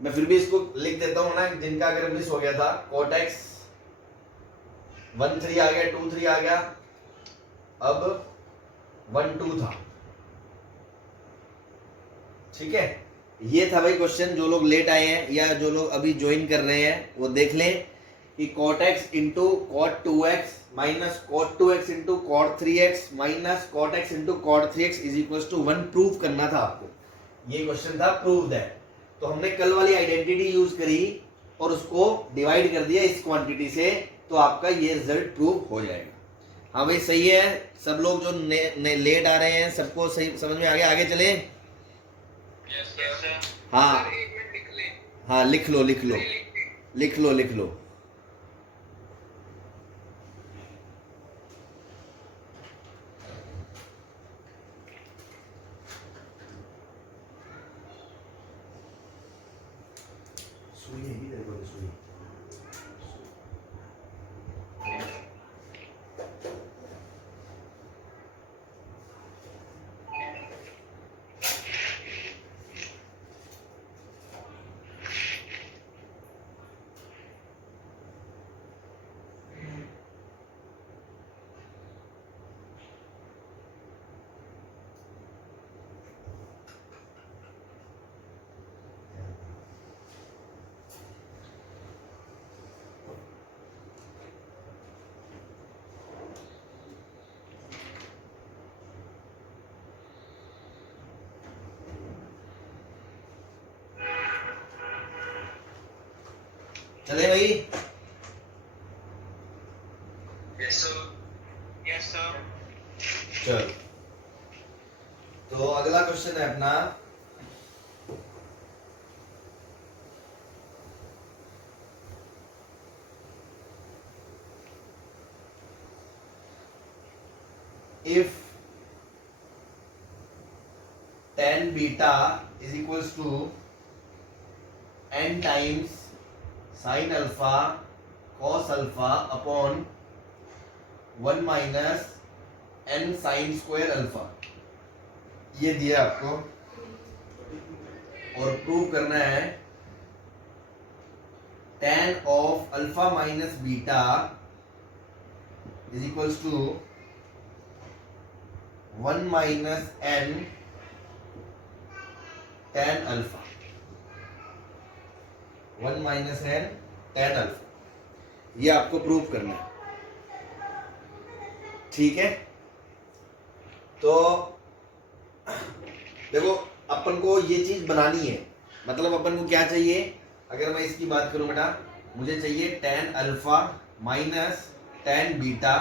मैं फिर भी इसको लिख देता हूँ ना, जिनका अगर मिस हो गया था, cot x 1 3 आ गया, 2 3 आ गया, अब 1 2 था। ठीक है, ये था भाई क्वेश्चन। जो लोग लेट आए हैं या जो लोग अभी ज्वाइन कर रहे हैं वो देख लें कि cot x into cot 2x minus cot 2x into cot 3x minus cot x into cot 3x is equal to 1 prove करना था आपको। ये क्वेश्चन था प्रूव दैट। तो हमने कल वाली आइडेंटिटी यूज करी और उसको डिवाइड कर दिया इस क्वांटिटी से, तो आपका ये रिजल्ट प्रूव हो जाएगा। हाँ भाई सही है। सब लोग जो लेट आ रहे हैं सबको सही समझ में आ गया? आगे चले। हाँ हाँ, लिख लो लिख लो लिख लो लिख लो। सुई है भी देखो, सुई। चले भाई। Yes sir. चल, तो अगला क्वेश्चन है अपना, if tan beta is equals to n times sin alpha cos alpha upon 1 minus n sin square alpha, ये दिया आपको और प्रूव करना है tan of alpha minus beta is equals to 1 minus n tan alpha, 1 minus n tan alpha, ये आपको prove करना है। ठीक है, तो देखो अपन को ये चीज बनानी है। मतलब अपन को क्या चाहिए? अगर मैं इसकी बात करूं बेटा, मुझे चाहिए tan alpha minus tan beta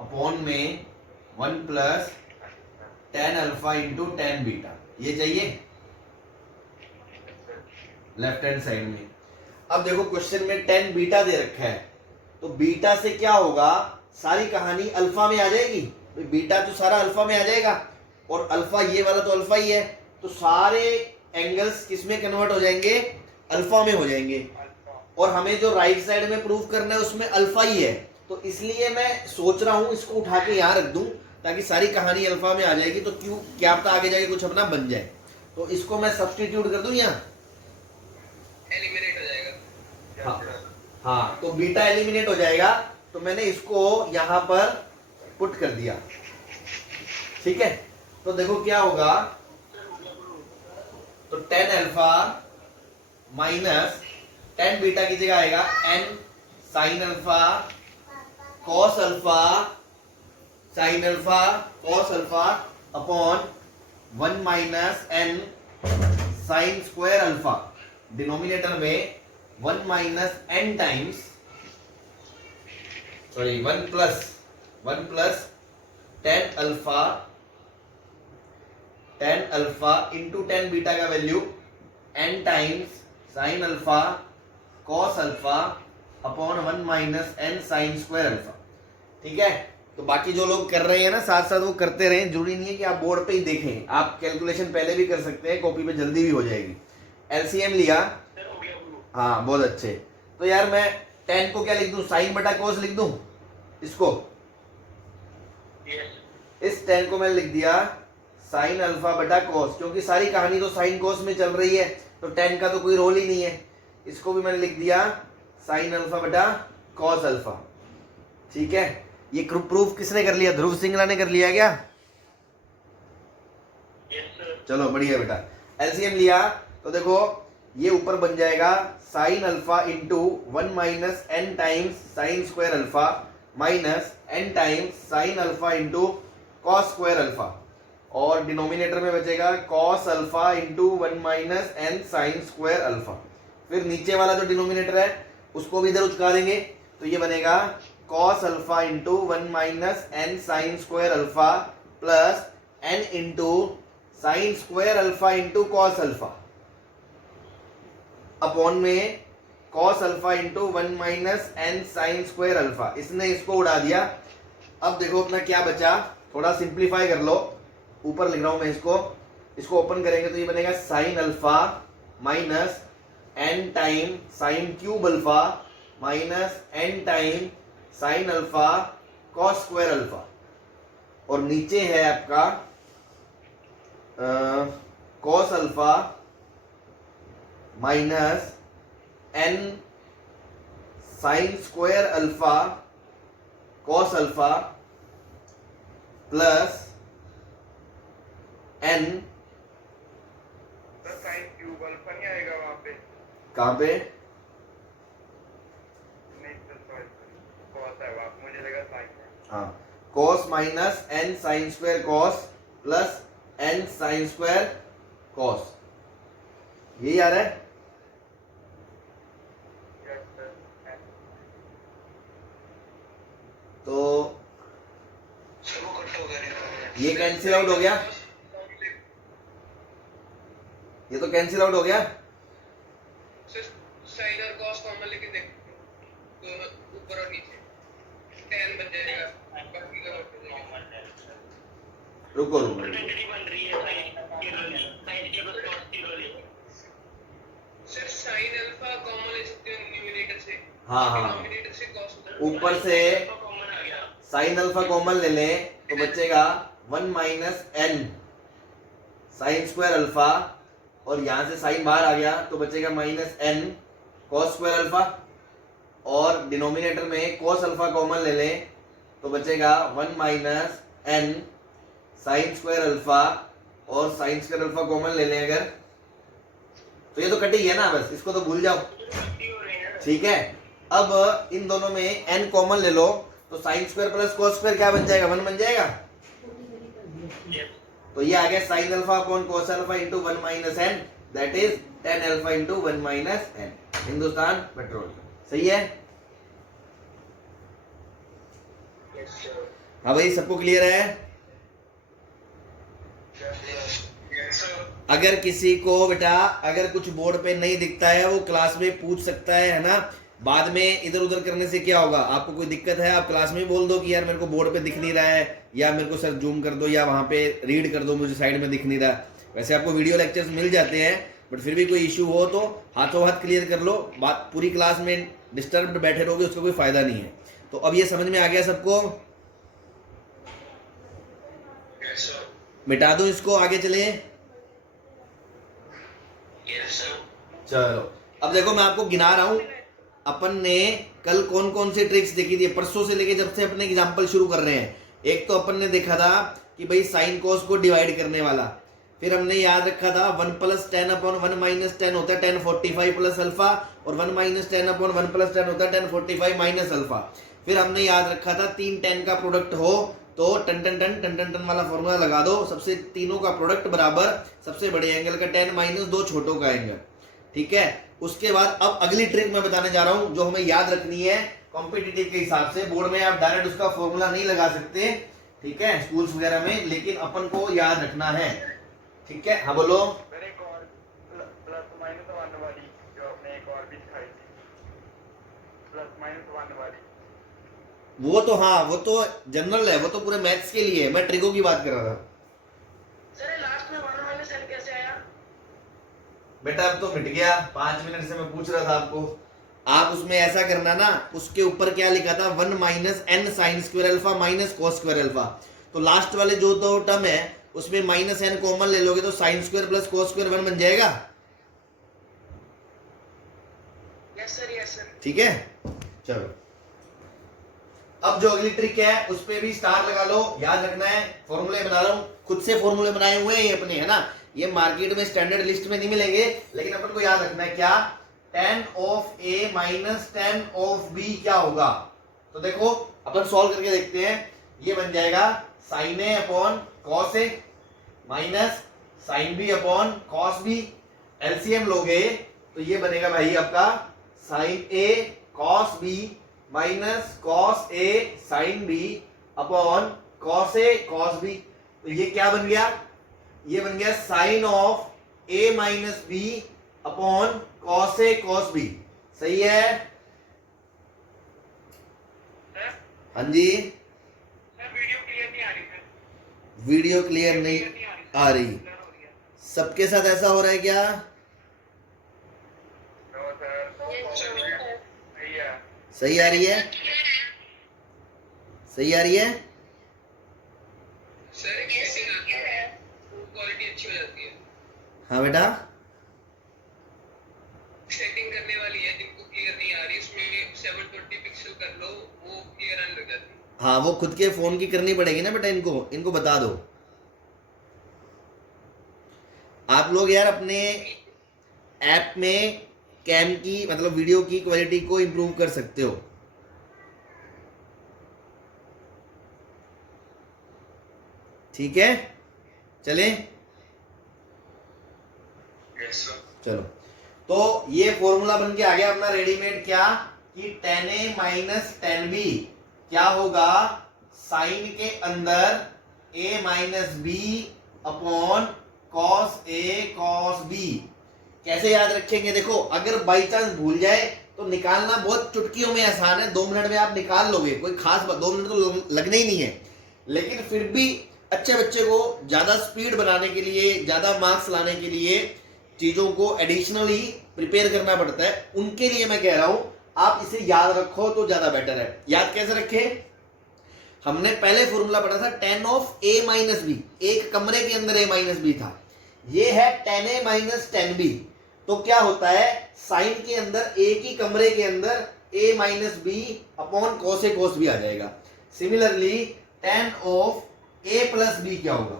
upon में 1 plus tan alpha into tan beta, ये चाहिए लेफ्ट हैंड साइड में। अब देखो क्वेश्चन में tan बीटा दे रखा है, तो बीटा से क्या होगा? सारी कहानी अल्फा में आ जाएगी। बीटा तो सारा अल्फा में आ जाएगा और अल्फा ये वाला तो अल्फा ही है, तो सारे एंगल्स किस में कन्वर्ट हो जाएंगे? अल्फा में हो जाएंगे। और हमें जो राइट साइड में प्रूव करना है उसमें अल्फा ही है, तो इसलिए मैं सोच रहा हूं इसको उठा के यहां रख दूं ताकि सारी कहानी अल्फा में आ जाएगी, तो क्यों क्या पता आगे जाके कुछ अपना बन जाए। तो इसको मैं सब्स्टिट्यूट कर दूं यहां, एलिमिनेट हो जाएगा। हाँ, तो बीटा एलिमिनेट हो जाएगा, तो मैंने इसको यहां पर पुट कर दिया। ठीक है, तो देखो क्या होगा, तो tan alpha minus tan beta की जगह आएगा n sin alpha cos alpha sin alpha cos alpha upon 1 minus n sin square alpha, denominator में 1 minus n times, sorry 1 plus tan alpha into tan beta का value n times sin alpha cos alpha upon 1 minus n sin square alpha. ठीक है, तो बाकी जो लोग कर रहे हैं ना साथ साथ वो करते रहें, जरूरी नहीं है कि आप बोर्ड पे ही देखें, आप कैलकुलेशन पहले भी कर सकते हैं, कॉपी पे जल्दी भी हो जाएगी। एलसीएम लिया, हाँ बहुत अच्छे। तो यार मैं tan को क्या लिख दूं? साइन बटा cos लिख दूं इसको। इस tan को मैं लिख दिया साइन अल्फा बटा cos, क्योंकि सारी कहानी तो साइन cos में चल रही है, तो tan का तो कोई रोल ही नहीं है, इसको भी मैंने लिख दिया sin अल्फा बटा cos अल्फा। ठीक है, ये प्रूफ किसने कर लिया? ध्रुव सिंगला ने कर लिया क्या? चलो बढ़िया बेटा। एलसीएम लिया तो देखो ये ऊपर बन जाएगा sin alpha into 1 minus n times sine square alpha minus n times sin alpha into cos square alpha, और डिनोमिनेटर में बचेगा cos alpha into 1 minus n sine square alpha. फिर नीचे वाला जो डिनोमिनेटर है उसको भी इधर उचका देंगे, तो ये बनेगा cos alpha into 1 minus n sine square alpha plus n into sine square alpha into cos alpha upon में cos alpha into 1 minus n sine square alpha. इसने इसको उड़ा दिया। अब देखो अपना क्या बचा, थोड़ा सिंप्लीफाई कर लो, ऊपर लिख रहा हूं मैं इसको ओपन करेंगे तो ये बनेगा sine alpha minus n time sine cube alpha minus n time sine alpha cos square alpha, और नीचे है आपका cos alpha minus n sine square alpha cos alpha plus n sine cube alpha नहीं आएगा वहां पे? कहां पे? नहीं तो cos है वहां, मुझे लगा साइन है। हाँ, cos minus n sine square cos plus n sine square cos, यही आ रहा है। तो ये कैंसिल आउट हो गया, ये तो कैंसिल आउट हो गया। साइन और cos कॉमन लेके देख, दोनों ऊपर और नीचे tan बन जाएगा, बाकी का मत जाएगा। रुको सिर्फ साइन अल्फा कॉमन ले सकते हो न्यूमरेटर से। हाँ हाँ, डिनोमिनेटर से cos ऊपर से साइन अल्फा कॉमन ले लें तो बचेगा 1 minus n sine square alpha, और यहां से साइन बाहर आ गया तो बचेगा minus n cos square alpha, और डिनोमिनेटर में cos अल्फा कॉमन ले लें तो बचेगा 1 minus n sine square alpha, और साइन स्क्वायर अल्फा कॉमन ले लें अगर, तो ये तो कट ही है ना, बस इसको तो भूल जाओ। ठीक है, अब इन दोनों में n कॉमन ले लो तो sine square plus cos square क्या बन जाएगा? 1 बन जाएगा। तो ये आ गया sine alpha upon cos alpha into 1 minus n, that is tan alpha into 1 minus n। Hindustan petroleum, सही है? हाँ भाई, सबको क्लियर है? अगर किसी को बेटा अगर कुछ बोर्ड पे नहीं दिखता है वो क्लास में पूछ सकता है ना। बाद में इधर उधर करने से क्या होगा, आपको कोई दिक्कत है आप क्लास में ही बोल दो कि यार मेरे को बोर्ड पे दिख नहीं रहा है, या मेरे को सर जूम कर दो, या वहां पे रीड कर दो, मुझे साइड में दिख नहीं रहा। वैसे आपको वीडियो लेक्चर्स मिल जाते हैं, बट फिर भी कोई इश्यू हो तो हाथों हाथ क्लियर कर लो। बात पूरी क्लास में डिस्टर्ब बैठे रहोगे उसका कोई फायदा नहीं है। तो अब ये समझ में आ गया सबको? मिटा दो इसको, आगे चले। चलो अब देखो मैं आपको गिना रहा हूं, अपन ने कल कौन कौन सी ट्रिक्स देखी थी, परसों से लेके जब से अपने एग्जांपल शुरू कर रहे हैं। एक तो अपन ने देखा था कि भाई साइन कोस को डिवाइड करने वाला, फिर हमने याद रखा था 1 प्लस 10 अपॉन 1 माइनस 10 होता है 1045 प्लस अल्फा, और 1 माइनस 10 अपॉन 1 प्लस 10 होता है 1045 माइनस अल्फा। फिर हमने याद रखा था 3 10 का प्रोडक्ट हो तो tan tan tan tan tan tan वाला फॉर्मूला लगा दो, सबसे तीनों का प्रोडक्ट बराबर सबसे बड़े एंगल का 10 माइनस 2 छोटों का एंगल। ठीक है, उसके बाद अब अगली ट्रिक मैं बताने जा रहा हूं जो हमें याद रखनी है कॉम्पिटिटिव के हिसाब से। बोर्ड में आप डायरेक्ट उसका फॉर्मूला नहीं लगा सकते, ठीक है, स्कूल्स वगैरह में, लेकिन अपन को याद रखना है। ठीक है, हाँ बोलो। प्लस माइनस 1 वाली जो आपने एक और भी सिखाई थी, प्लस माइनस 1 वाली, वो तो हाँ, वो तो जनरल है, वो तो पूरे मैथ्स के लिए है, मैं ट्रिकों की बात कर रहा था। सर लास्ट में 1 माइनस n कैसे आया? बेटा अब तो मिट गया, 5 मिनट से मैं पूछ रहा था आपको। आप उसमें ऐसा करना ना, उसके ऊपर क्या लिखा था 1 minus n sine square alpha minus cos square alpha, तो लास्ट वाले जो दो टर्म है उसमें माइनस n कॉमन ले लोगे तो sine square plus cos square 1 बन जाएगा। Yes sir. ठीक है, चलो अब जो अगली ट्रिक है उस पे भी स्टार लगा लो। याद रखना है, फॉर्मूले बना रहा हूं, खुद से फॉर्मूले बनाए हुए हैं ये अपने, है ना, ये मार्केट में स्टैंडर्ड लिस्ट में नहीं मिलेंगे, लेकिन अपन को याद रखना है क्या, tan of A minus tan of B क्या होगा। तो देखो अपन सॉल्व करके देखते हैं। ये बन जाएगा sine A upon cos A minus sine B upon cos B. LCM लोगे तो ये बनेगा भाई आपका sine A cos B minus cos A sine B upon cos A cos B. तो ये क्या बन गया, ये बन गया sine of A minus B upon cos A cos B. सही है, हाँ जी, वीडियो क्लियर नहीं आ रही सर। वीडियो क्लियर नहीं आ रही, सबके साथ ऐसा हो रहा है क्या? सही आ रही है, सही आ रही है। सर क्वालिटी अच्छी हो जाती है। हाँ बेटा, सेटिंग करने वाली है, जिनको क्लियर नहीं आ रही उसमें 720 पिक्सल कर लो, वो क्लियर आने लग जाती है। हाँ वो खुद के फोन की करनी पड़ेगी ना बेटा, इनको बता दो। आप लोग यार अपने ऐप में कैम की मतलब वीडियो की क्वालिटी को इंप्रूव कर सकते हो। ठीक है, चले चलो, तो ये फॉर्मूला बन के आ गया अपना रेडीमेड, क्या कि tan a minus tan b क्या होगा, साइन के अंदर a minus B upon cos a cos b। कैसे याद रखेंगे, देखो अगर बाई चांस भूल जाए तो निकालना बहुत चुटकियों में आसान है, 2 मिनट में आप निकाल लोगे, कोई खास 2 मिनट तो लगने ही नहीं है। लेकिन फिर भी अच्छे बच्चे को ज्यादा स्पीड बनाने के लिए, ज्यादा मार्क्स लाने के लिए चीजों को एडिशनली प्रिपेयर करना पड़ता है, उनके लिए मैं कह रहा हूं आप इसे याद रखो तो ज्यादा बेटर है। याद कैसे रखें, हमने पहले फॉर्मूला पढ़ा था tan of a minus B, एक कमरे के अंदर a माइनस बी था, ये है tan a minus tan b। तो क्या होता है, साइन के अंदर एक ही कमरे के अंदर a minus B upon cos A cos B आ जाएगा। Similarly tan of a plus B क्या होगा,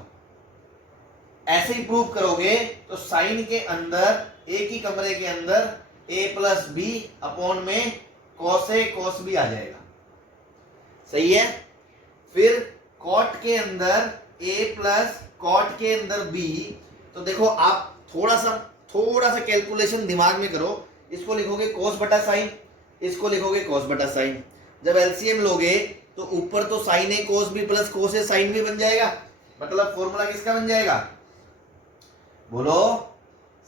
ऐसे ही प्रूव करोगे तो साइन के अंदर एक ही कमरे के अंदर a प्लस बी अपॉन में कॉस ए कॉस बी आ जाएगा। सही है, फिर कॉट के अंदर a प्लस कॉट के अंदर b। तो देखो आप थोड़ा सा कैलकुलेशन दिमाग में करो, इसको लिखोगे cos बटा साइन, इसको लिखोगे cos बटा साइन। जब एलसीएम लोगे तो ऊपर तो sine A cos b plus cos A sine b बन जाएगा, मतलब फॉर्मूला किसका बन जाएगा, बोलो,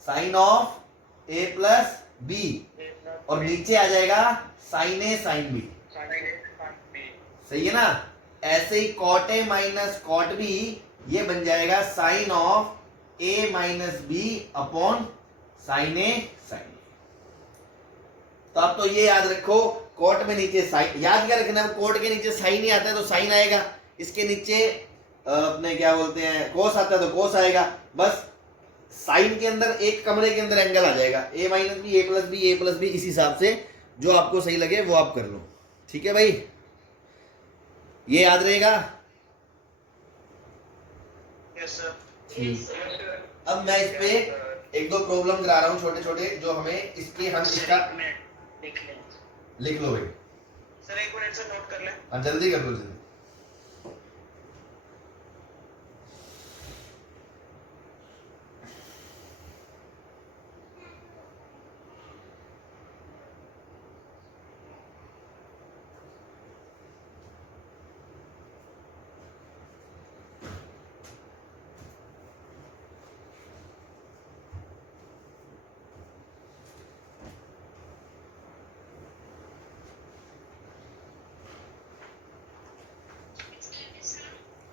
sine of A plus B, और नीचे आ जाएगा साइन ए साइन बी। सही है ना, ऐसे ही cot A minus cot B ये बन जाएगा sine of A minus B upon sine A sine B. तो अब तो ये याद रखो, कॉट में नीचे साइन, याद क्या रखना है, कॉट के नीचे साइन ही आता है तो साइन आएगा, इसके नीचे अपने क्या बोलते हैं कोस आता है तो कोस आएगा। बस साइन के अंदर एक कमरे के अंदर एंगल आ जाएगा, ए माइनस बी, ए प्लस बी, ए प्लस बी, इस हिसाब से जो आपको सही लगे वो आप कर लो। ठीक है भाई, ये याद रहेगा। Yes sir. ठीक, अब मैं इस पे 1-2 प्रॉब्लम करा रहा हूँ छोटे छोटे, जो हमें इसके हम इसका लिख लो भाई सर, 1 मिनट से नोट कर लें। हाँ जल्दी कर लो जल्दी।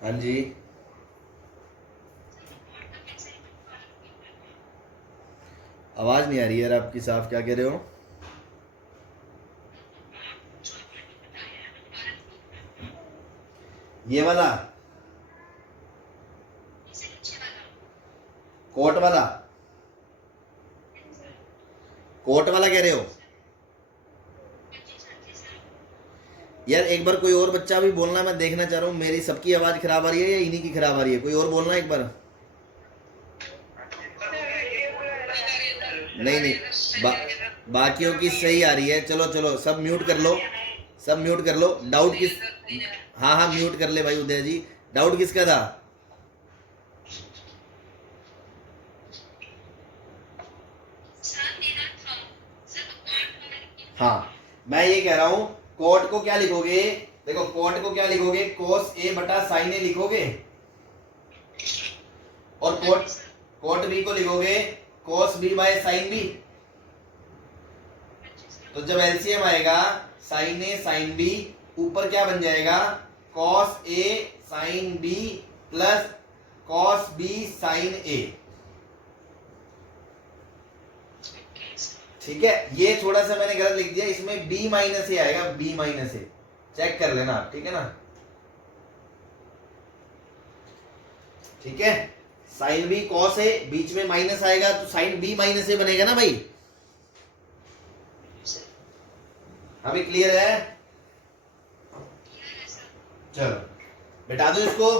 हाँ जी, आवाज नहीं आ रही यार आपकी साफ, क्या कह रहे हो? ये वाला कोट वाला, कोट वाला कह रहे हो? यार एक बार कोई और बच्चा भी बोलना, मैं देखना चाह रहा हूँ मेरी सबकी आवाज खराब आ रही है या इन्हीं की खराब आ रही है। कोई और बोलना एक बार। नहीं नहीं, बाकियों की सही आ रही है। चलो चलो सब म्यूट कर लो, सब म्यूट कर लो। डाउट किस, हाँ हाँ म्यूट कर ले भाई उदय जी। डाउट किसका था? हाँ, मैं ये कह रहा हूं कोट को क्या लिखोगे? देखो कोट को क्या लिखोगे, कोस ए बटा साइन ए लिखोगे, और कोट कोट बी को लिखोगे cos B by sine B. तो जब एलसीएम आएगा साइन ए साइन बी, ऊपर क्या बन जाएगा, cos A sine B plus cos B sine A. ठीक है, ये थोड़ा सा मैंने गलत लिख दिया, इसमें b माइनस ए आएगा, b माइनस ए, चेक कर लेना आप, ठीक है ना। ठीक है, साइन बी कॉस ए, बीच में माइनस आएगा तो साइन बी माइनस ए बनेगा ना भाई। अभी क्लियर है? चलो बिठा दो इसको।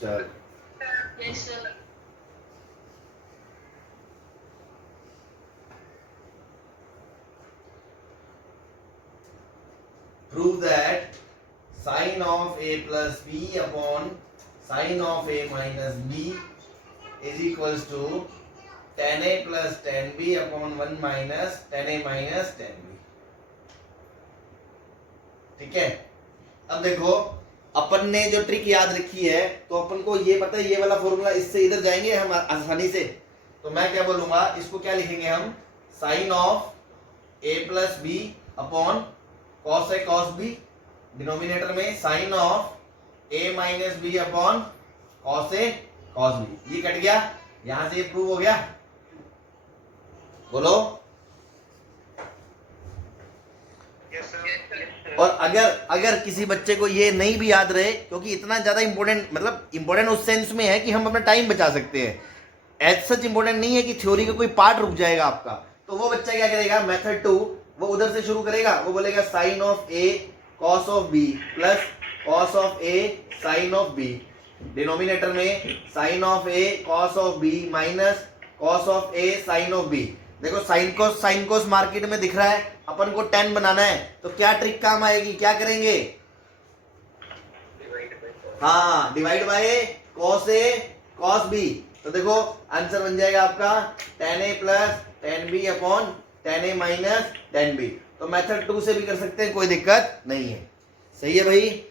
चलो prove that sin of a plus b upon sin of a minus b is equals to tan a plus tan b upon 1 minus tan a minus tan b। ठीक है, अब देखो अपन ने जो ट्रिक याद रखी है, तो अपन को ये पता है ये वाला फॉर्मूला, इससे इधर जाएंगे हम आसानी से। तो मैं क्या बोलूंगा, इसको क्या लिखेंगे हम, sine of a plus B upon cos A cos B, denominator में sine of a minus B upon cos A cos B. ये कट गया, यहां से ये प्रूव हो गया। बोलो। और अगर अगर किसी बच्चे को ये नहीं भी याद रहे, क्योंकि इतना ज्यादा इंपॉर्टेंट, मतलब इंपॉर्टेंट उस सेंस में है कि हम अपना टाइम बचा सकते हैं, एज सच इंपॉर्टेंट नहीं है कि थ्योरी का कोई पार्ट रुक जाएगा आपका। तो वो बच्चा क्या करेगा, मेथड 2 वो उधर से शुरू करेगा, वो बोलेगा sine of A cos of B plus cos of A sine of B, denominator में sine of A cos of B minus cos of A sine of B. देखो साइन कोस मार्केट में दिख रहा है, अपन को 10 बनाना है, तो क्या ट्रिक काम आएगी, क्या करेंगे, हाँ divide by cos A cos B. तो देखो आंसर बन जाएगा आपका tan a plus tan b upon tan a minus tan b। तो मेथड 2 से भी कर सकते हैं, कोई दिक्कत नहीं है। सही है भाई?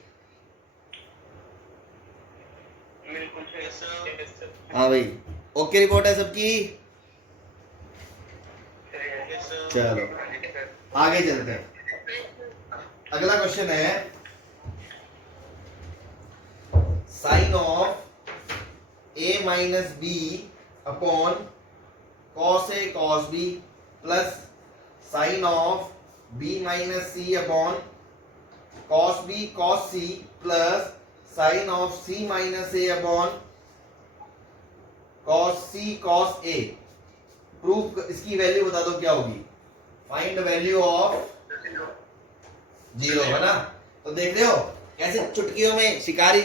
हाँ भाई, ओके रिपोर्ट है सबकी। चलो आगे चलते हैं। अगला क्वेश्चन है sine of a minus B upon cos A cos B plus sine of b minus C upon cos B cos C plus sine of c minus A upon cos C cos A. Proof, इसकी value बता दो क्या होगी, find value of 0, है ना। तो देख रहे हो कैसे चुटकियों में शिकार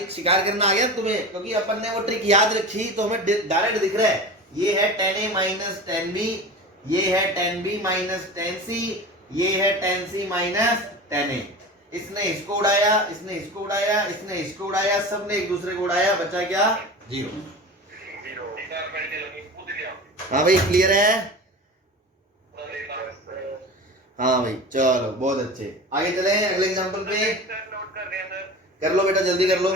करना आ गया तुम्हें, क्योंकि अपन ने वो ट्रिक याद रखी तो हमें डायरेक्ट दिख रहा है। ये है tan a minus tan b, ये है tan b minus tan c, ये है tan c minus tan a। इसने इसको उड़ाया, इसने इसको उड़ाया, इसने इसको उड़ाया, सबने एक दूसरे को उड़ाया, बचा क्या, 0। हाँ भाई क्लियर है? हाँ भाई चलो बहुत अच्छे, आगे चले अगले एग्जांपल पे। कर लो बेटा जल्दी कर लो,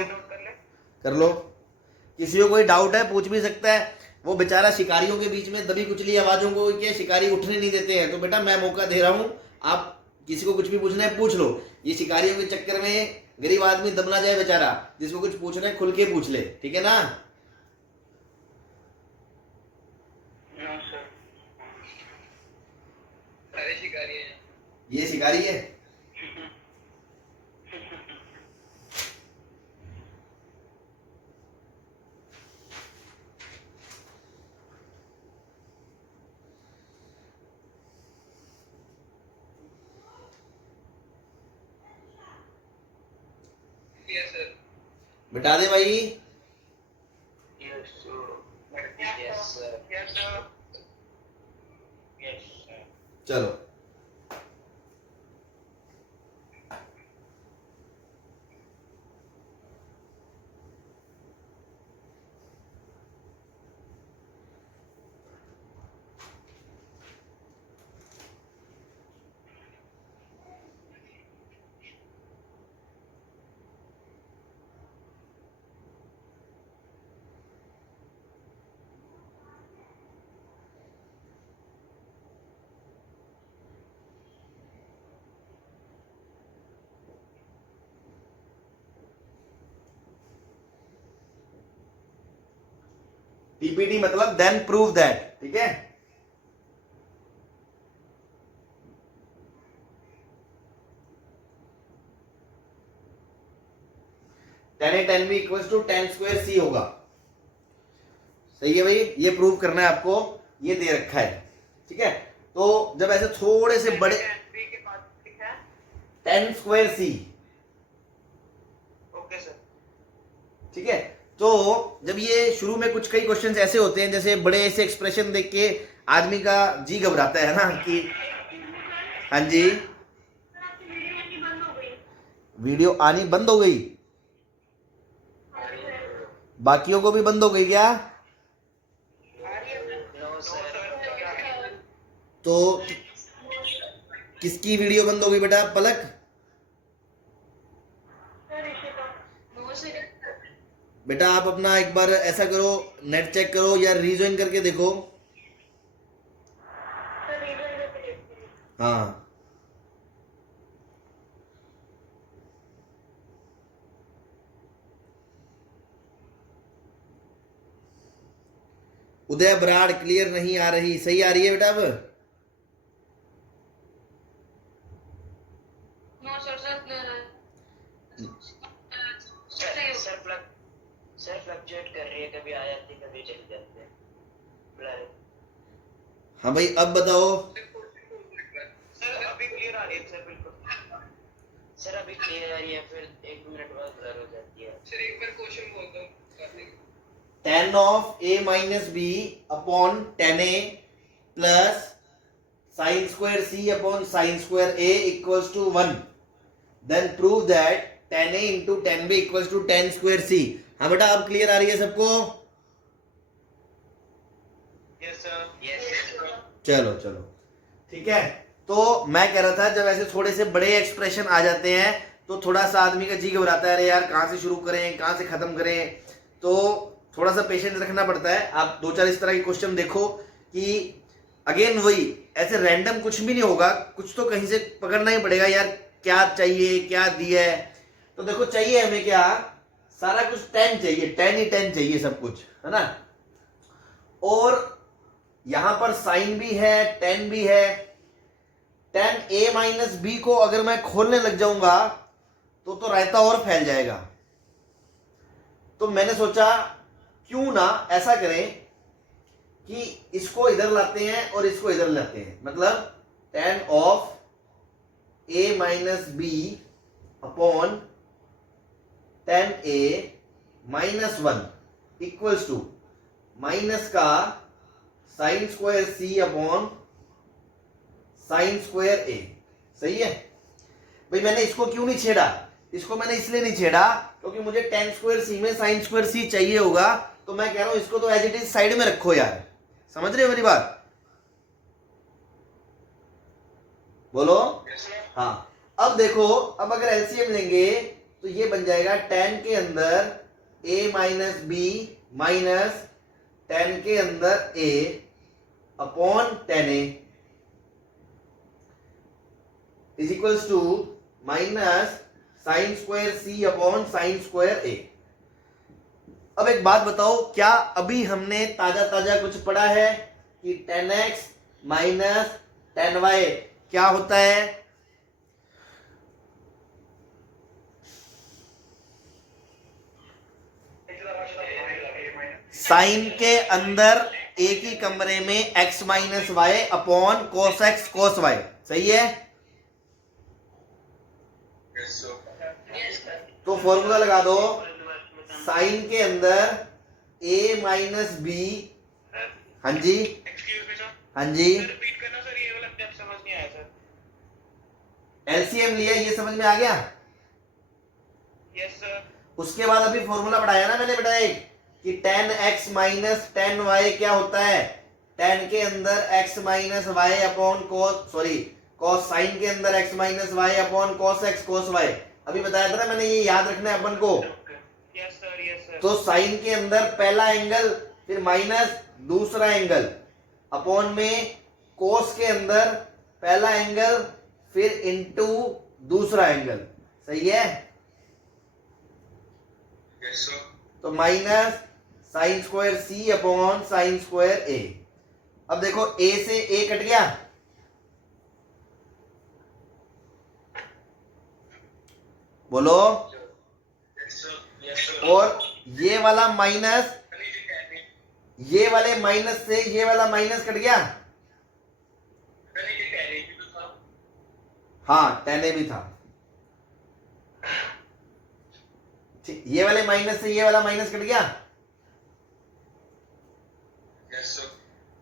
कर लो। किसी को कोई डाउट है पूछ भी सकता है। वो बेचारा शिकारियों के बीच में दबी कुचली आवाजों को क्या शिकारी उठने नहीं देते हैं, तो बेटा मैं मौका दे रहा हूँ, आप किसी को कुछ भी पूछना है पूछ लो। ये शिकारियों के चक्कर में गरीब आदमी दब ना जाए बेचारा, जिसको कुछ पूछना है खुल के पूछ ले, ठीक है ना। ये शिकारी है। Yes sir. बता दे भाई। Yes sir. Yes sir. Yes sir. Yes sir. चलो टीपीटी मतलब देन प्रूव दैट, ठीक है। Tan A tan B equal to tan square C होगा। सही है भाई, ये प्रूव करना है आपको, ये दे रखा है, ठीक है। तो जब ऐसे थोड़े से बड़े के पास लिखा है टेन स्क्वायर सी, ओके सर। ठीक है। तो जब ये शुरू में कुछ कई क्वेश्चंस ऐसे होते हैं, जैसे बड़े ऐसे एक्सप्रेशन देख के आदमी का जी घबराता है ना कि हाँ जी वीडियो आनी बंद हो गई, बाकियों को भी बंद हो गई क्या? तो किसकी वीडियो बंद हो गई बेटा? पलक, बेटा आप अपना एक बार ऐसा करो, नेट चेक करो या रीजॉइन करके देखो। हाँ उदय बराड़ क्लियर नहीं आ रही, सही आ रही है बेटा अब? सर फ्लक्चुएट कर रही है, कभी आ जाती है कभी चली जाती है। हाँ भाई अब बताओ। सर अभी क्लियर आ रही है सर, बिल्कुल सर अभी क्लियर आ रही है, फिर एक मिनट बाद ब्लर हो जाती है। सर एक बार क्वेश्चन बोल दो। tan of a minus b upon tan a plus sin square c upon sin square a equals to 1, then prove that tan a into tan b equals to tan square c। हाँ बेटा अब clear आ रही है सबको? Yes sir. Yes चलो चलो ठीक है। तो मैं कह रहा था जब ऐसे थोड़े से बड़े एक्सप्रेशन आ जाते हैं तो थोड़ा सा आदमी का जी घबराता है, अरे यार कहाँ से शुरू करें कहाँ से खत्म करें, तो थोड़ा सा पेशेंस रखना पड़ता है। आप दो चार इस तरह के क्वेश्चन देखो कि अगेन वही ऐसे रैंडम कुछ भी नहीं होगा, कुछ तो कहीं से पकड़ना ही पड़ेगा यार, क्या चाहिए क्या दिया है। तो देखो चाहिए हमें क्या, सारा कुछ 10 चाहिए, 10 ही 10 चाहिए सब कुछ, है ना। और यहां पर साइन भी है 10 भी है। tan a माइनस बी को अगर मैं खोलने लग जाऊंगा तो रायता और फैल जाएगा। तो मैंने सोचा क्यों ना ऐसा करें कि इसको इधर लाते हैं और इसको इधर लाते हैं, मतलब tan of a minus B upon tan a minus 1 equals to minus का sine square c upon sine square a। सही है भाई। मैंने इसको क्यों नहीं छेड़ा, इसको मैंने इसलिए नहीं छेड़ा क्योंकि मुझे tan स्क्वायर c में साइन स्क्वायर c चाहिए होगा। तो मैं कह रहा हूं इसको तो एज इट इज साइड में रखो यार, समझ रहे हो मेरी बात? बोलो। हाँ अब देखो, अब अगर एलसीएम लेंगे तो ये बन जाएगा tan के अंदर a minus B minus tan के अंदर a upon tan a is equals to minus sine square c upon sine square a। अब एक बात बताओ, क्या अभी हमने ताजा ताजा कुछ पढ़ा है कि tan x minus tan y क्या होता है? साइन के अंदर एक ही कमरे में x minus Y upon cos X cos Y. सही है? तो फॉर्मूला लगा दो, साइन के अंदर a माइनस बी, हाँ जी एक्सक्यूज मी सर, हाँ जी, रिपीट करना सर, ये वाला स्टेप समझ नहीं आया सर। एलसीएम लिया, ये समझ में आ गया। Yes sir. उसके बाद अभी फॉर्मूला बढ़ाया ना मैंने बेटा एक, कि tan X minus tan Y क्या होता है, टेन के अंदर X minus Y upon cos, sorry cos, sine के अंदर X minus Y upon cos X cos Y. अभी बताया था ना मैंने, ये याद रखना है अपन को। Yes sir, yes sir. तो साइन के अंदर पहला एंगल, फिर माइनस दूसरा एंगल, अपॉन में कोस के अंदर पहला एंगल, फिर इनटू दूसरा एंगल, सही है। Yes sir. तो minus sine square C upon sine square ए। अब देखो ए से ए कट गया, बोलो, यस सर। और ये वाला माइनस, ये वाले माइनस से ये वाला माइनस कट गया, हाँ टेन ए भी था, ठीक, ये वाले माइनस से ये वाला माइनस कट गया। Yes sir.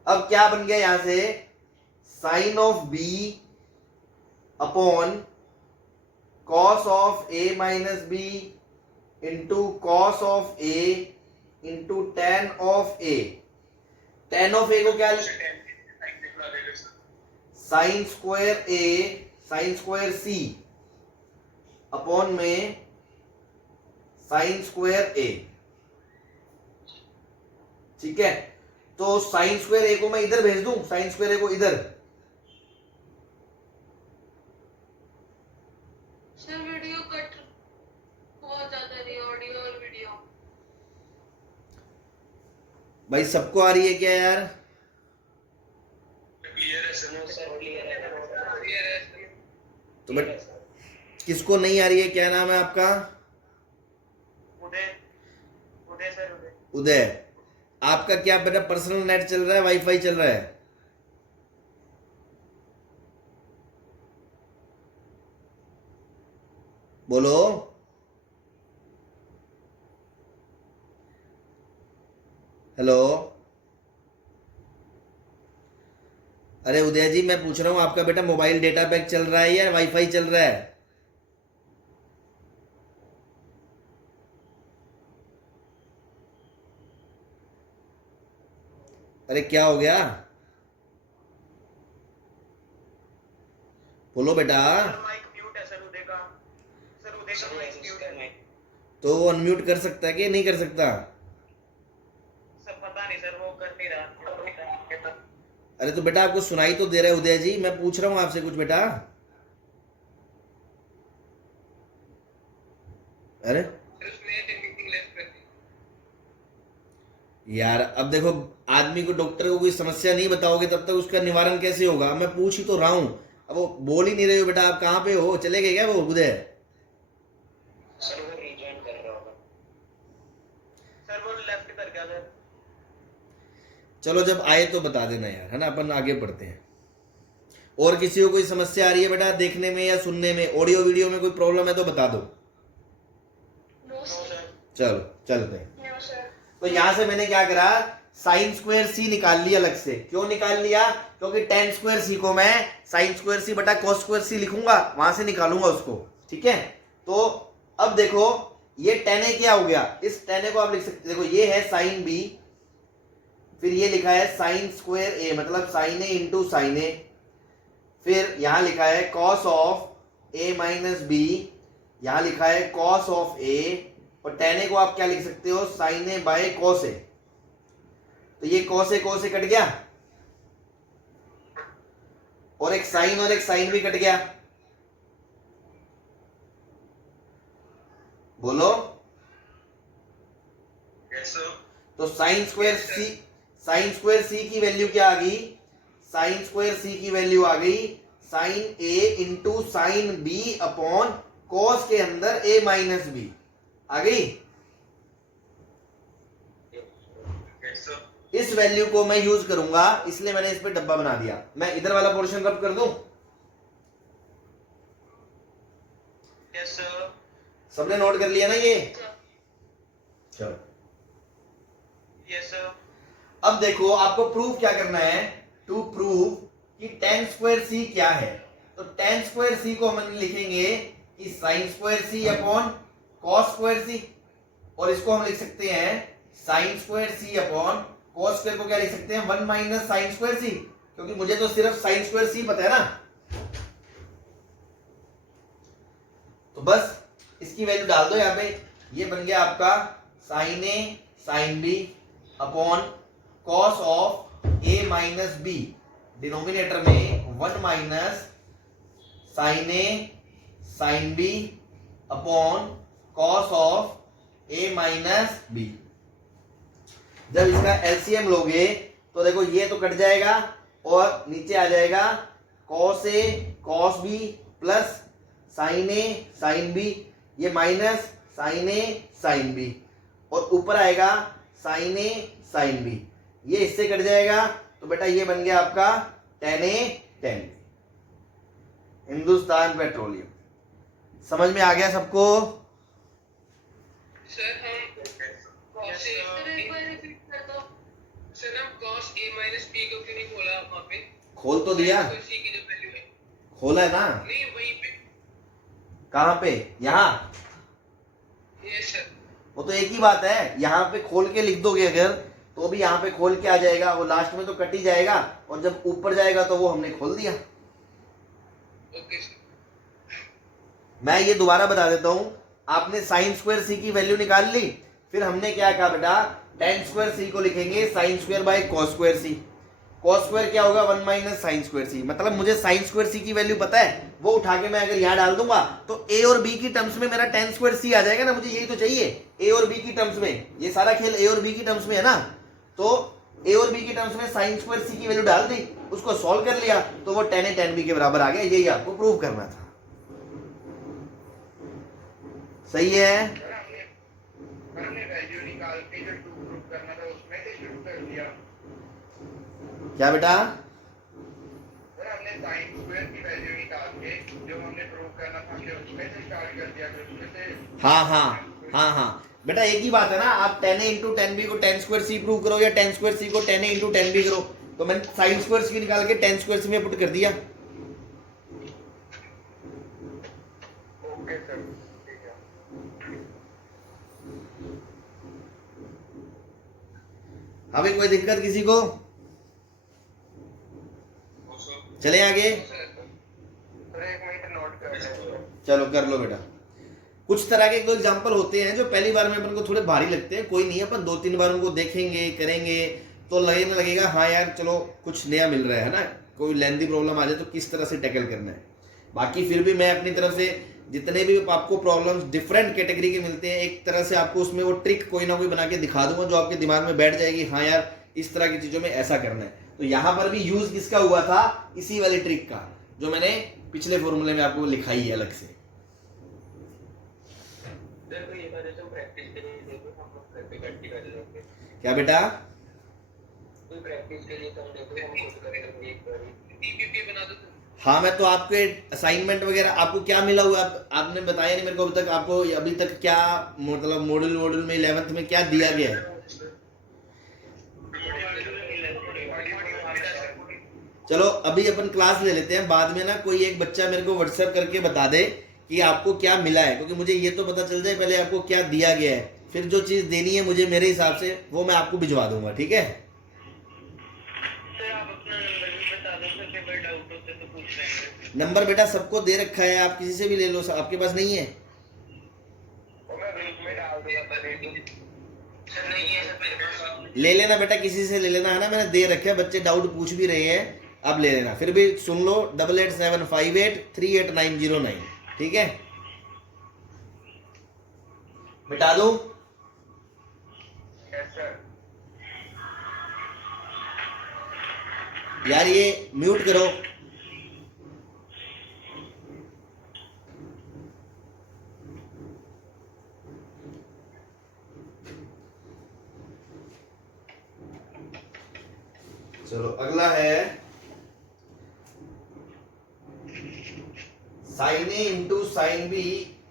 अब क्या बन गया यहां से, sine of B upon cos of A minus B into cos of A into tan of A. Tan of A को क्या, sine square A sine square C upon में साइन स्क्वायर ए, ठीक है। तो साइन स्क्वायर ए को मैं इधर भेज दूं, साइन स्क्वायर ए को इधर, सर वीडियो कट बहुत ज्यादा रही, ऑडियो और वीडियो। भाई सबको आ रही है क्या यार? क्लियर है सर, क्लियर है, क्लियर है। तो बट किसको नहीं आ रही है, क्या नाम है आपका? उदय, उदय सर, उदय। उदय। आपका क्या बेटा पर्सनल नेट चल रहा है, वाईफाई चल रहा है? बोलो, हेलो। अरे उदय जी, मैं पूछ रहा हूं आपका बेटा मोबाइल डेटा पैक चल रहा है या वाईफाई चल रहा है? अरे क्या हो गया, बोलो बेटा। माइक म्यूट है सर उदय का, सर उदय का माइक म्यूट है। तो वो अनम्यूट कर सकता है कि नहीं कर सकता? सर पता नहीं सर, वो कर नहीं रहा। अरे तो बेटा आपको सुनाई तो दे रहा है उदय जी, मैं पूछ रहा हूं आपसे कुछ बेटा। अरे यार, अब देखो, आदमी को, डॉक्टर को कोई समस्या नहीं बताओगे तब तक उसका निवारण कैसे होगा? मैं पूछ ही तो रहा हूं, अब वो बोल ही नहीं रहे हो बेटा। आप कहाँ पे हो, चले गए क्या वो उदय? सर वो रिजॉइन कर रहा होगा सर, वो लेफ्ट कर गया सर। चलो जब आए तो बता देना यार, है ना, अपन आगे बढ़ते हैं। और किसी को कोई समस्या आ रही है बेटा देखने में या सुनने में, ऑडियो वीडियो में कोई प्रॉब्लम है तो बता दो। No sir. चलो चलते हैं। No sir. तो यहां से मैंने क्या करा, साइन स्क्वायर सी निकाल लिया अलग से। क्यों निकाल लिया? क्योंकि टेन स्क्वायर सी को मैं साइन स्क्वायर सी बटा कॉस स्क्वायर सी लिखूंगा, वहां से निकालूंगा उसको, ठीक है। तो अब देखो, ये टेन ए क्या हो गया, इस टेन ए को आप लिख सकते, देखो ये है साइन बी, फिर ये लिखा है साइन स्क्वायर ए, मतलब sine A into sine A, फिर यहां लिखा है cos of A minus B, यहां लिखा है कॉस ऑफ ए, और टेन ए को आप क्या लिख सकते हो, साइन ए बाय कॉस ए। तो ये कॉस ए कट गया, और एक साइन भी कट गया, बोलो। Yes sir. तो साइन स्क्वायर सी की वैल्यू क्या आ गई, साइन स्क्वायर सी की वैल्यू आ गई sine A into sine B upon cos के अंदर ए माइनस बी, आ गई। Yes sir. इस वैल्यू को मैं यूज करूंगा, इसलिए मैंने इस पे डब्बा बना दिया। मैं इधर वाला पोर्शन रब कर दूं, यस सर। सबने नोट कर लिया ना ये? चलो यस सर। अब देखो आपको प्रूफ क्या करना है, टू प्रूव कि tan स्क्वायर c क्या है। तो tan स्क्वायर c को हम लिखेंगे कि sin square c upon cos square c, और इसको हम लिख सकते हैं sin square c upon cos square को क्या लिख सकते हैं 1 माइनस sin स्क्वायर c, क्योंकि मुझे तो सिर्फ sin स्क्वायर c पता है ना। तो बस इसकी वैल्यू डाल दो यहाँ पे, ये बन गया आपका sin a sin b upon cos of a minus b, denominator में 1 minus sin a sin b upon cos of a minus b। जब इसका एलसीएम लोगे तो देखो ये तो कट जाएगा और नीचे आ जाएगा cos a cos b plus sin a sin b, ये minus sin a sin b, और ऊपर आएगा sin a sin b, ये इससे कट जाएगा। तो बेटा ये बन गया आपका tan a tan b। Hindustan petroleum. समझ में आ गया सबको? सर हम cos सर एक a बार रिपीट कर दो। सर हम cos a minus b को क्यों नहीं खोला वहाँ पे? खोल तो दिया, तो c की जो वैल्यू है खोला है ना? नहीं वहीं पे। कहाँ पे? यहाँ? Yes sir. वो तो एक ही बात है, यहाँ पे खोल के लिख दोगे अगर तो भी यहाँ पे खोल के आ जाएगा, वो लास्ट में तो कट ही जाएगा, और जब ऊपर जाएगा तो वो हमने खोल दिया। Okay sir. मैं ये दोबारा बता देता हूँ, आपने साइन स्क्वायर सी की वैल्यू निकाल ली, फिर हमने क्या कहा बेटा tan स्क्वायर सी को लिखेंगे sine square by cos square C. cos square क्या होगा 1 माइनस साइन स्क्वायर सी, मतलब मुझे साइन स्क्वायर सी की वैल्यू पता है, वो उठा के मैं अगर यहाँ डाल दूंगा तो a और b की टर्म्स में मेरा tan स्क्वायर सी आ जाएगा ना, मुझे यही तो चाहिए a और b की टर्म्स में, ये सारा खेल a और b की टर्म्स में है ना। तो a और b की टर्म्स में साइन स्क्वायर सी की वैल्यू डाल दी, उसको सॉल्व कर लिया तो वो tan a tan b के बराबर आ गया, यही आपको प्रूव करना था। सही है? हमने वैल्यू निकाल के जो 2 प्रूव करना था उसमें से शुरू कर दिया। क्या बेटा? सर हमने sin स्क्वायर की वैल्यू निकाल के जो हमने प्रूव करना था हमने उसमें से स्टार्ट कर दिया, फिर उसमें से हाँ बेटा एक ही बात है ना, आप tan a into tan b को tan स्क्वायर c प्रूव करो या tan स्क्वायर c को tan a into tan b करो, तो मैंने साइन स्क्वायर c निकाल के tan स्क्वायर c में पुट कर दिया। ओके सर ठीक है। अभी कोई दिक्कत किसी को? चले आगे? सर 1 मिनट नोट कर लें। चलो कर लो बेटा। कुछ तरह के एग्जांपल होते हैं जो पहली बार में अपन को थोड़े भारी लगते हैं, कोई नहीं, अपन 2-3 बार उनको देखेंगे करेंगे तो लगेगा हाँ यार चलो कुछ नया मिल रहा है ना, कोई लेंथी प्रॉब्लम आ जाए तो किस तरह से टैकल करना है। बाकी फिर भी मैं अपनी तरफ से जितने भी आपको प्रॉब्लम्स डिफरेंट कैटेगरी के मिलते हैं, एक तरह से आपको उसमें वो ट्रिक कोई ना कोई बना के दिखा दूंगा जो आपके दिमाग में बैठ जाएगी, हाँ यार इस तरह की चीजों में ऐसा करना है। तो यहाँ पर भी यूज किसका हुआ था? इसी वाली ट्रिक का, जो मैंने पिछले फॉर्मूले में आपको लिखाई है अलग से। सर तो ये बारे तो प्रैक्टिस के लिए देखो, हम लोग घर पे करके कर लेंगे। क्या बेटा? कोई प्रैक्टिस के लिए तो हम देखो हम खुद कर लेंगे एक बार। पीपीटी बना दो सर। हाँ मैं तो आपके असाइनमेंट वगैरह आपको क्या मिला हुआ आपने बताया नहीं मेरे को अभी तक, आपको अभी तक क्या मतलब मॉड्यूल में 11th में क्या दिया गया है? चलो अभी अपन क्लास ले लेते हैं, बाद में ना कोई एक बच्चा मेरे को व्हाट्सएप करके बता दे कि आपको क्या मिला है, क्योंकि मुझे ये तो पता चल जाए पहले आपको क्या दिया गया है, फिर जो चीज देनी है मुझे मेरे हिसाब से वो मैं आपको भिजवा दूंगा, ठीक है? सर आप अपना नंबर भी बता दो सर, फिर कोई डाउट हो तो पूछ लेंगे। नंबर बेटा सबको दे रखा है, आप किसी से भी ले लो, आपके पास नहीं है? वो मैं ग्रुप में डाल दूंगा सर। सर नहीं है सर मेरे पास। ले लेना बेटा, किसी से ले लेना, है ना, मैंने दे रखे हैं, बच्चे डाउट पूछ भी रहे हैं, अब ले लेना। फिर भी सुन लो 8875838909, ठीक है? मिटा दो। Yes sir. यार ये म्यूट करो। चलो अगला है sine A into sine B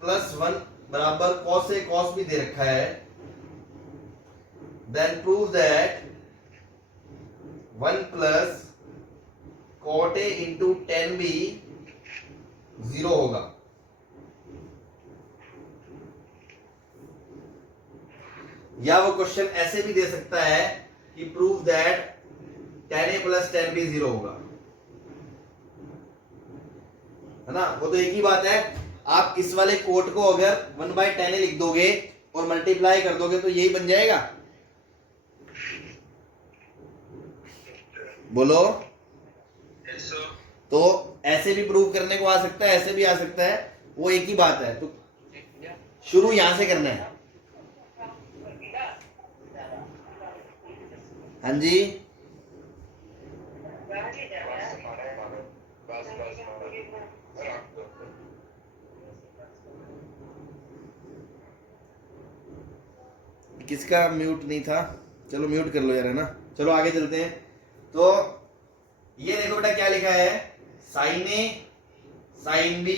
plus 1 बराबर cos A cos B दे रखा है, then prove that 1 plus cot A into tan B 0 होगा। या वो क्वेश्चन ऐसे भी दे सकता है कि prove that tan A plus tan B 0 होगा, है ना। वो तो एक ही बात है, आप इस वाले कोट को अगर 1/tan A लिख दोगे और मल्टीप्लाई कर दोगे तो यही बन जाएगा। बोलो। तो ऐसे भी प्रूव करने को आ सकता है, ऐसे भी आ सकता है, वो एक ही बात है। तो शुरू यहां से करना है। हाँ जी, किसका म्यूट नहीं था? चलो म्यूट कर लो यार, है ना। चलो आगे चलते हैं। तो ये देखो बेटा क्या लिखा है, sine A sine B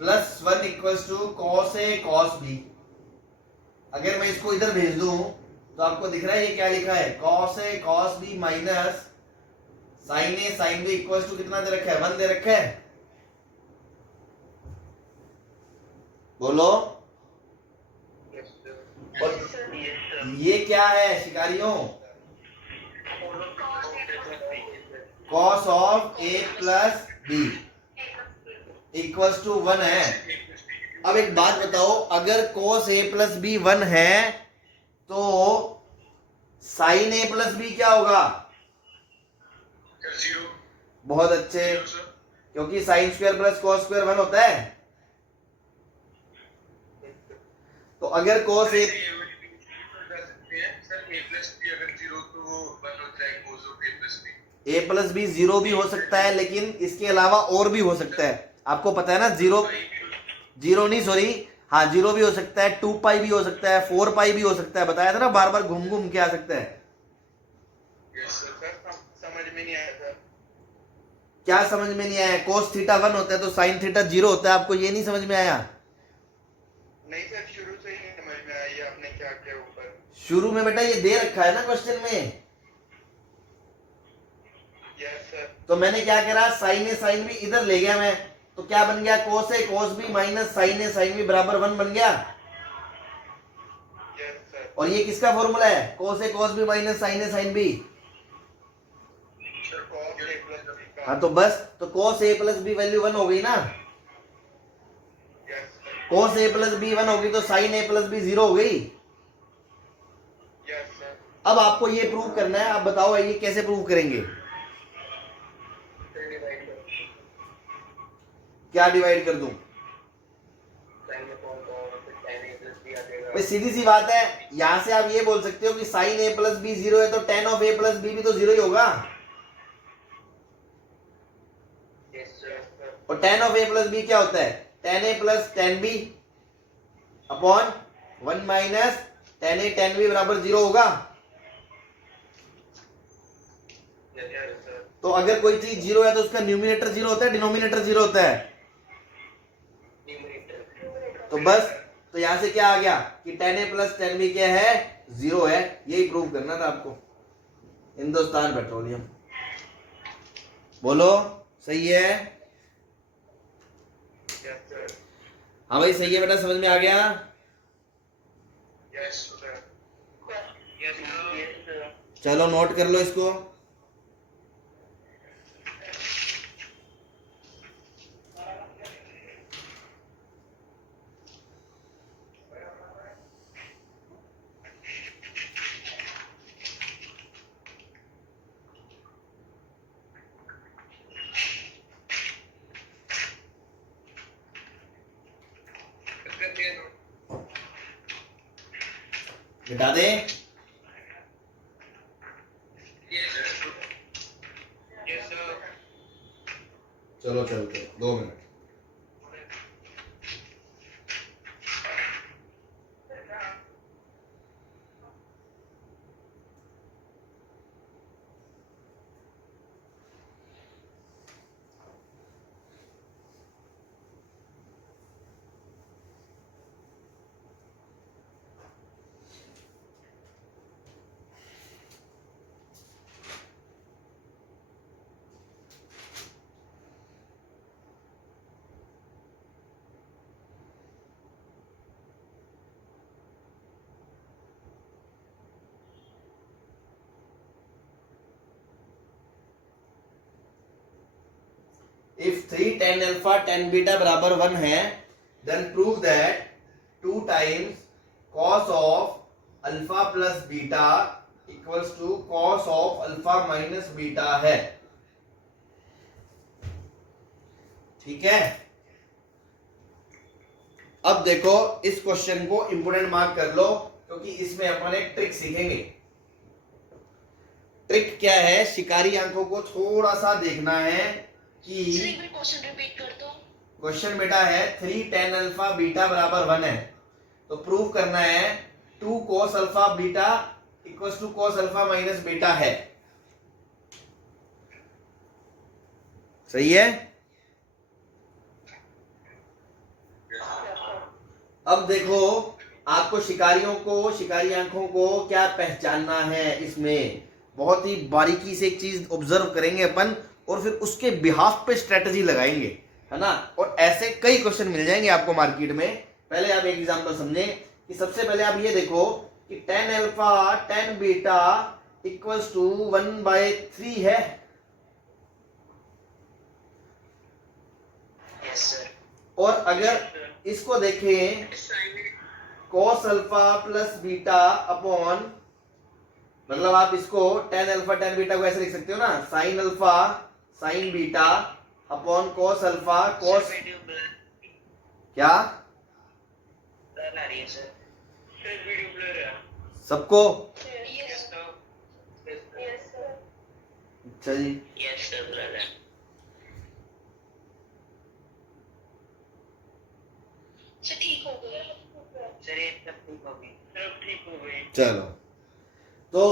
plus 1 equals to cos A cos B. अगर मैं इसको इधर भेज दूं तो आपको दिख रहा है ये क्या लिखा है, cos A cos B minus sine A sine B equals to कितना दे रखा है, 1 दे रखा है। बोलो। और ये क्या है शिकारियों, cos of A plus B equals to 1 है। अब एक बात बताओ, अगर कॉस ए प्लस बी 1 है तो साइन ए प्लस बी क्या होगा? 0। बहुत अच्छे, क्योंकि sine square plus cos square 1 होता है। तो अगर cos A A plus B 0 भी हो सकता है, लेकिन इसके अलावा और भी हो सकता है। आपको पता है ना, जीरो नहीं सॉरी, हाँ 0 भी हो सकता है, 2 पाई भी हो सकता है, 4 पाई भी हो सकता है। बताया था ना, बार बार घूम घूम के आ सकता है। समझ में नहीं आया सर। क्या समझ में नहीं आया? कोस थीटा 1 होता है तो साइन थीटा 0 होता है। आपको ये नहीं समझ में आया? नहीं सर, शुरू से ही नहीं समझ में आया ये आपने क्या किया ऊपर। शुरू में बेटा ये दे रखा है ना क्वेश्चन में। Yes sir. तो मैंने क्या करा, साइन ए साइन बी इधर ले गया मैं, तो क्या बन गया, cos A cos B minus sine A sine B बराबर 1 बन गया। Yes sir. और ये किसका फॉर्मूला है, cos A cos B minus sine A sine B. Sir cos A plus B का। हाँ तो बस, तो cos A plus B value 1 हो गई ना। Yes sir. Cos A plus B 1 होगी तो साइन ए प्लस बी 0 हो गई। Yes sir. अब आपको ये प्रूव करना है। आप बताओ ये कैसे प्रूव करेंगे? क्या डिवाइड कर दूं? भाई सीधी सी बात है, यहां से आप ये बोल सकते हो कि साइन ए प्लस बी 0 है तो tan of A plus B भी तो 0 ही होगा। और tan of A plus B क्या होता है, tan A plus tan B upon 1 minus tan A tan B बराबर 0 होगा। तो अगर कोई चीज 0 है तो उसका न्यूमिनेटर 0 होता है, डिनोमिनेटर 0 होता है। तो बस, तो यहां से क्या आ गया कि tan A plus tan B क्या है, 0 है। यही प्रूव करना था आपको। हिंदुस्तान पेट्रोलियम। बोलो सही है? Yes sir. हाँ भाई सही है बेटा, समझ में आ गया? Yes sir. Yes sir. चलो नोट कर लो इसको। मिटा दे। चलो चलते 2 minute. If 3 tan alpha tan beta बराबर 1 है, then prove that 2 times cos of alpha plus beta equals to cos of alpha minus beta है। ठीक है, अब देखो इस क्वेश्चन को इंपोर्टेंट मार्क कर लो, क्योंकि इसमें अपन एक ट्रिक सीखेंगे। ट्रिक क्या है, शिकारी आंखों को थोड़ा सा देखना है कि क्वेश्चन रिपीट कर दो। क्वेश्चन बेटा है 3 tan अल्फा बीटा बराबर 1 है, तो प्रूव करना है 2 cos alpha beta equals to cos alpha minus beta है। सही है। अब देखो आपको शिकारी आंखों को क्या पहचानना है, इसमें बहुत ही बारीकी से एक चीज ऑब्जर्व करेंगे अपन और फिर उसके बिहाफ पे स्ट्रेटजी लगाएंगे, है ना। और ऐसे कई क्वेश्चन मिल जाएंगे आपको मार्केट में। पहले आप एक एग्जांपल समझें कि सबसे पहले आप ये देखो कि tan alpha tan beta equals to 1/3 है। Yes sir. और अगर इसको देखें cos alpha plus beta upon, मतलब आप इसको tan अल्फा tan बीटा को ऐसे लिख सकते हो ना, sin alpha sin beta upon cos alpha cos, video blur क्या आ रही है सर। सर वीडियो ब्लर है। सबको? Yes sir. अच्छा जी, यस सर ब्लर है। सर ठीक हो गया। सर ये सब ठीक हो गई। सब ठीक हो गई। चलो तो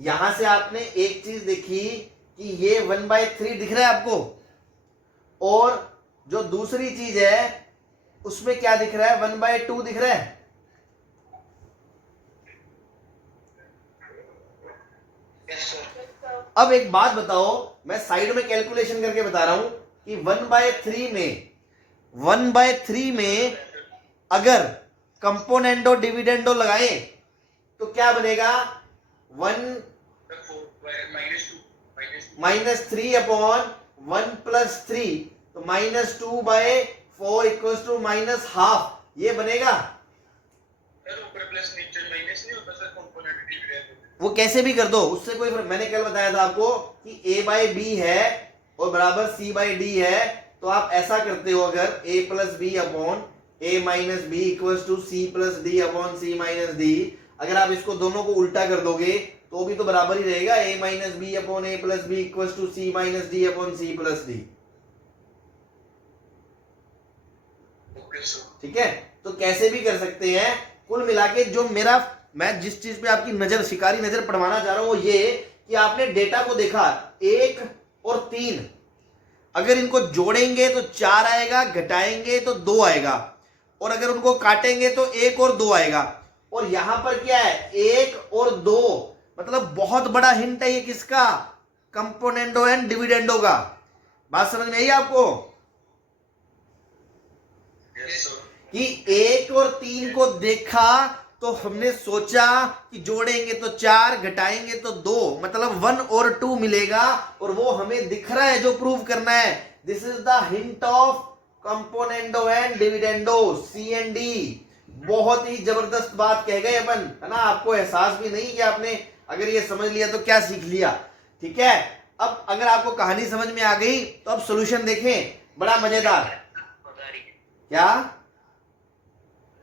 यहां से आपने एक चीज देखी कि ये 1/3 दिख रहा है आपको, और जो दूसरी चीज है उसमें क्या दिख रहा है, 1/2 दिख रहा है। Yes sir. अब एक बात बताओ, मैं साइड में कैलकुलेशन करके बता रहा हूं कि 1/3 में अगर कंपोनेंडो डिविडेंडो लगाए तो क्या बनेगा, 1 -3 अपॉन 1 + 3, तो -2/4 इक्वल्स टू -½ ये बनेगा। सर ऊपर प्लस नीचे माइनस नहीं होता सर, कंपोनेंट डिविडेंड। वो कैसे भी कर दो, उससे कोई फर्क। मैंने कल बताया था आपको कि a/b है और बराबर c/d है, तो आप ऐसा करते हो, अगर a + b upon a - b equals to c + d upon c - d, अगर आप इसको दोनों को उल्टा कर दोगे तो भी तो बराबर ही रहेगा, a - b upon a + b equals to c - d upon c + d। Okay sir. ठीक है, तो कैसे भी कर सकते हैं। कुल मिला के जो मैं जिस चीज पे आपकी नजर, शिकारी नजर पड़वाना चाह रहा हूं वो ये कि आपने डेटा को देखा 1 और 3, अगर इनको जोड़ेंगे तो 4 आएगा, घटाएंगे तो 2 आएगा, और अगर उनको काटेंगे तो 1 और 2 आएगा। और यहां पर क्या है, 1 और 2, मतलब बहुत बड़ा हिंट है ये किसका, कंपोनेंडो एंड डिविडेंडो का। बात समझ में आई आपको यस सर। कि 1 और 3 को देखा तो हमने सोचा कि जोड़ेंगे तो 4, घटाएंगे तो 2, मतलब 1 और 2 मिलेगा, और वो हमें दिख रहा है जो प्रूव करना है। This is the hint of componendo and dividendo, C&D। बहुत ही जबरदस्त बात कह गए अपन, है ना। आपको एहसास भी नहीं कि आपने अगर ये समझ लिया तो क्या सीख लिया। ठीक है, अब अगर आपको कहानी समझ में आ गई तो अब सॉल्यूशन देखें, बड़ा मजेदार। बता रही है। क्या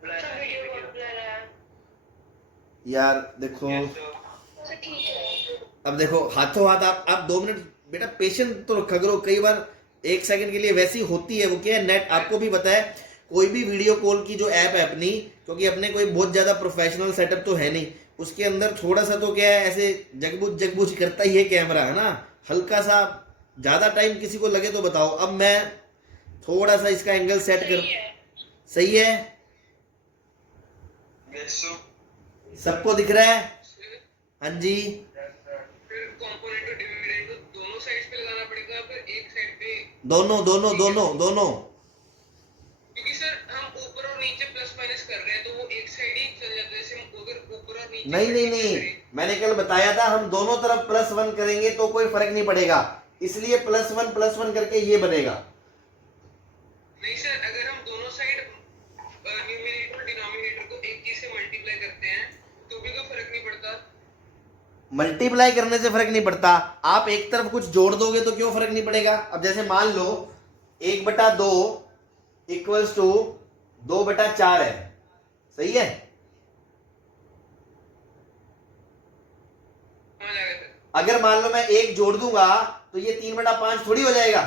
ब्लर सर आ रही है वीडियो वीडियो। ब्लर है। यार देखो, सर ठीक है। अब देखो हाथों हाथ आप 2 मिनट बेटा पेशेंस तो रखा करो। कई बार 1 सेकंड के लिए वैसी होती है, वो क्या है, नेट आपको भी पता है, कोई भी वीडियो कॉल की जो ऐप है अपनी, क्योंकि अपने कोई बहुत ज्यादा प्रोफेशनल सेटअप तो है नहीं, उसके अंदर थोड़ा सा तो क्या है, ऐसे जगबुझ करता ही है कैमरा, है ना। हल्का सा ज्यादा टाइम किसी को लगे तो बताओ। अब मैं थोड़ा सा इसका एंगल सेट कर, सही है, यस सर। सबको दिख रहा है? हाँ जी, फिर कंपोनेंट और डिविडेंड को दोनों साइड्स पे लगाना पड़ेगा, फिर एक साइड पे दोनों। क्योंकि सर हम ऊपर और नीचे प्लस माइनस कर रहे हैं तो वो एक साइड ही चल जाता है। जैसे हम अगर ऊपर और नीचे नहीं, मैंने कल बताया था हम दोनों तरफ +1 करेंगे तो कोई फर्क नहीं पड़ेगा। इसलिए +1 करके ये बनेगा। नहीं सर, अगर हम दोनों साइड न्यूमरेटर और डिनोमिनेटर को एक चीज से मल्टीप्लाई करते हैं तो भी कोई फर्क नहीं पड़ता। मल्टीप्लाई करने से फर्क नहीं पड़ता, आप एक तरफ कुछ जोड़ दोगे तो क्यों फर्क नहीं पड़ेगा। अब जैसे मान लो 1/2 इक्वल्स टू 2/4 है, सही है। समझ आ गया सर। अगर मान लो मैं 1 जोड़ दूंगा तो ये 3/5 थोड़ी हो जाएगा।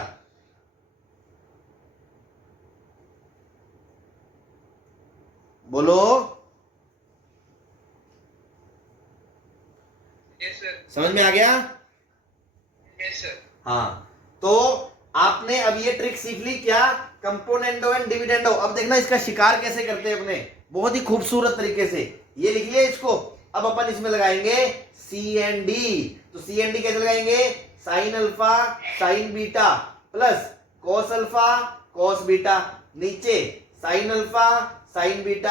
बोलो। Yes sir. समझ में आ गया। Yes sir. हाँ, तो आपने अब ये ट्रिक सीख ली क्या, कंपोनेंडो एंड डिविडेंडो। अब देखना इसका शिकार कैसे करते हैं अपने, बहुत ही खूबसूरत तरीके से। ये लिख लिया इसको। अब अपन इसमें लगाएंगे सी एंड डी। तो सी एंड डी कैसे लगाएंगे, sine alpha sign beta plus cos alpha cos beta, नीचे साइन अल्फा साइन बीटा